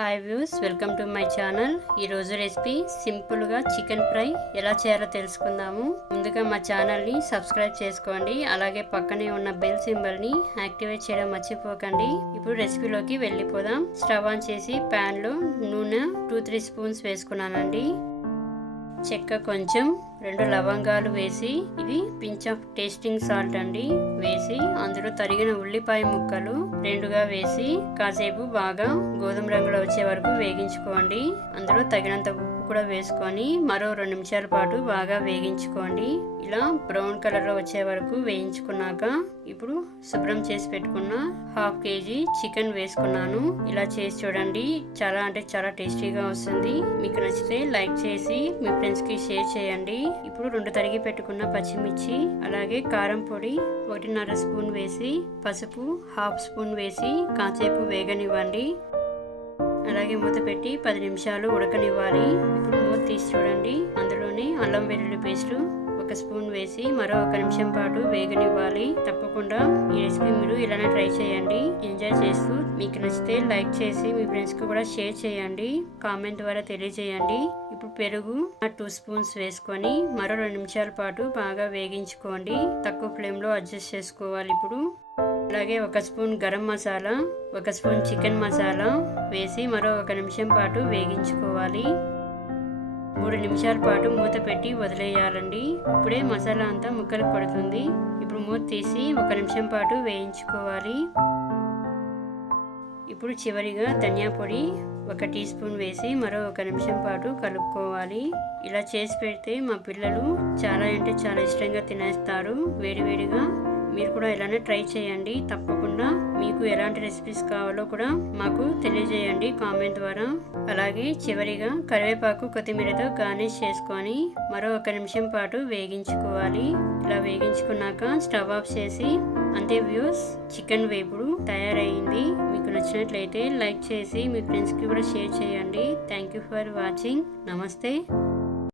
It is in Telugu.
Hi views, welcome to my channel. ఈరోజు రెసిపీ సింపుల్గా చికెన్ ఫ్రై ఎలా చేయాలో తెలుసుకుందాము. ముందుగా మా ఛానల్ని సబ్స్క్రైబ్ చేసుకోండి, అలాగే పక్కనే ఉన్న బెల్ సింబల్ని యాక్టివేట్ చేయడం మర్చిపోకండి. ఇప్పుడు రెసిపీలోకి వెళ్ళిపోదాం. స్టవ్ ఆన్ చేసి ప్యాన్లో నూనె 2-3 స్పూన్స్ వేసుకున్నానండి. చెక్క కొంచెం, 2 లవంగాలు వేసి, ఇది పించ్ ఆఫ్ టేస్టింగ్ సాల్ట్ అండి వేసి, అందులో తరిగిన ఉల్లిపాయ ముక్కలు 2గా వేసి కాసేపు బాగా గోధుమ రంగులో వచ్చే వరకు వేగించుకోండి. అందులో తగినంత ఉప్పు కూడా వేసుకొని మరో 2 నిమిషాల పాటు బాగా వేగించుకోండి. ఇలా బ్రౌన్ కలర్లో వచ్చే వరకు వేయించుకున్నాక ఇప్పుడు శుభ్రం చేసి పెట్టుకున్న 1/2 kg చికెన్ వేసుకున్నాను. ఇలా చేసి చూడండి, చాలా అంటే చాలా టేస్టీగా వస్తుంది. మీకు నచ్చితే లైక్ చేసి మీ ఫ్రెండ్స్కి షేర్ చేయండి. ఇప్పుడు 2 తరిగి పెట్టుకున్న పచ్చిమిర్చి, అలాగే కారం పొడి 1.5 స్పూన్ వేసి, పసుపు 1/2 స్పూన్ వేసి కాసేపు వేగనివ్వండి. అలాగే మూత పెట్టి 10 నిమిషాలు ఉడకనివ్వాలి. ఇప్పుడు మూత తీసి చూడండి, అందులోనే అల్లం వెల్లుల్లి పేస్ట్ 1 స్పూన్ వేసి మరో 1 నిమిషం పాటు వేగనివ్వాలి. తప్పకుండా ఈ రెసిపీ మీరు ఇలానే ట్రై చేయండి. ఎంజాయ్ చేస్తూ మీకు నచ్చితే లైక్ చేసి మీ ఫ్రెండ్స్కి కూడా షేర్ చేయండి. కామెంట్ ద్వారా తెలియజేయండి. ఇప్పుడు పెరుగు 2 స్పూన్స్ వేసుకొని మరో 2 నిమిషాల పాటు బాగా వేగించుకోండి. తక్కువ ఫ్లేమ్లో అడ్జస్ట్ చేసుకోవాలి. ఇప్పుడు అలాగే 1 spoon garam masala, 1 spoon chicken masala వేసి మరో 1 నిమిషం పాటు వేగించుకోవాలి. 3 నిమిషాల పాటు మూత పెట్టి వదిలేయాలండి. ఇప్పుడే మసాలా అంతా ముక్కలకు పడుతుంది. ఇప్పుడు మూత తీసి 1 నిమిషం పాటు వేయించుకోవాలి. ఇప్పుడు చివరిగా ధనియా పొడి 1 టీ స్పూన్ వేసి మరో 1 నిమిషం పాటు కలుపుకోవాలి. ఇలా చేసి పెడితే మా పిల్లలు చాలా అంటే చాలా ఇష్టంగా తినేస్తారు వేడివేడిగా. మీరు కూడా ఇలానే ట్రై చేయండి. తప్పకుండా మీకు ఎలాంటి రెసిపీస్ కావాలో కూడా మాకు తెలియజేయండి కామెంట్ ద్వారా. అలాగే చివరిగా కరివేపాకు కొత్తిమీరతో గార్నిష్ చేసుకొని మరో 1 నిమిషం పాటు వేగించుకోవాలి. ఇలా వేగించుకున్నాక స్టవ్ ఆఫ్ చేసి, అంతే వ్యూస్, చికెన్ వేపుడు తయారైంది. మీకు నచ్చినట్లయితే లైక్ చేసి మీ ఫ్రెండ్స్కి కూడా షేర్ చేయండి. Thank you for watching. నమస్తే.